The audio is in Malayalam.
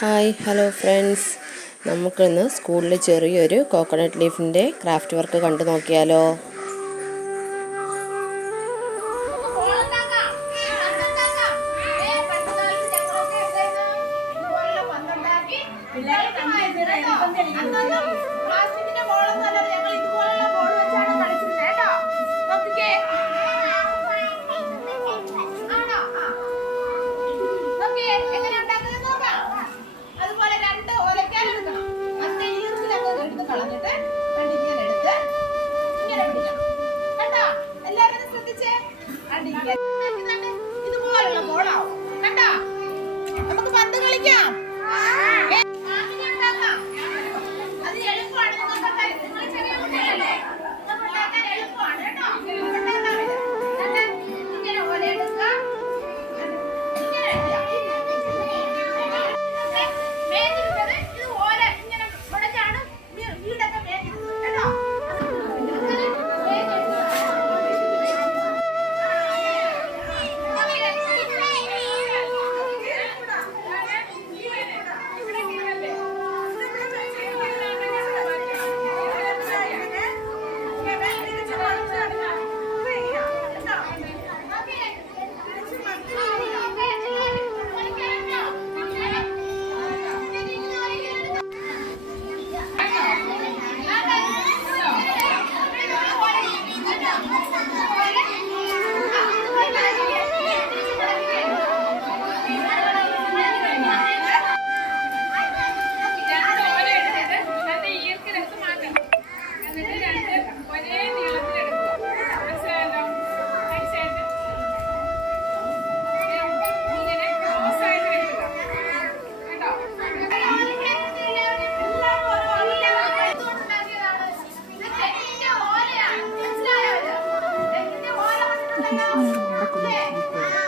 Hi hello friends. നമുക്കിന്ന് സ്കൂളിൽ ചെറിയൊരു കോക്കനട്ട് ലീഫിന്റെ ക്രാഫ്റ്റ് വർക്ക് കണ്ടു നോക്കിയാലോ? പിള്ളേരെ പന്ത് കളിക്കാം. 你放了我的狗屁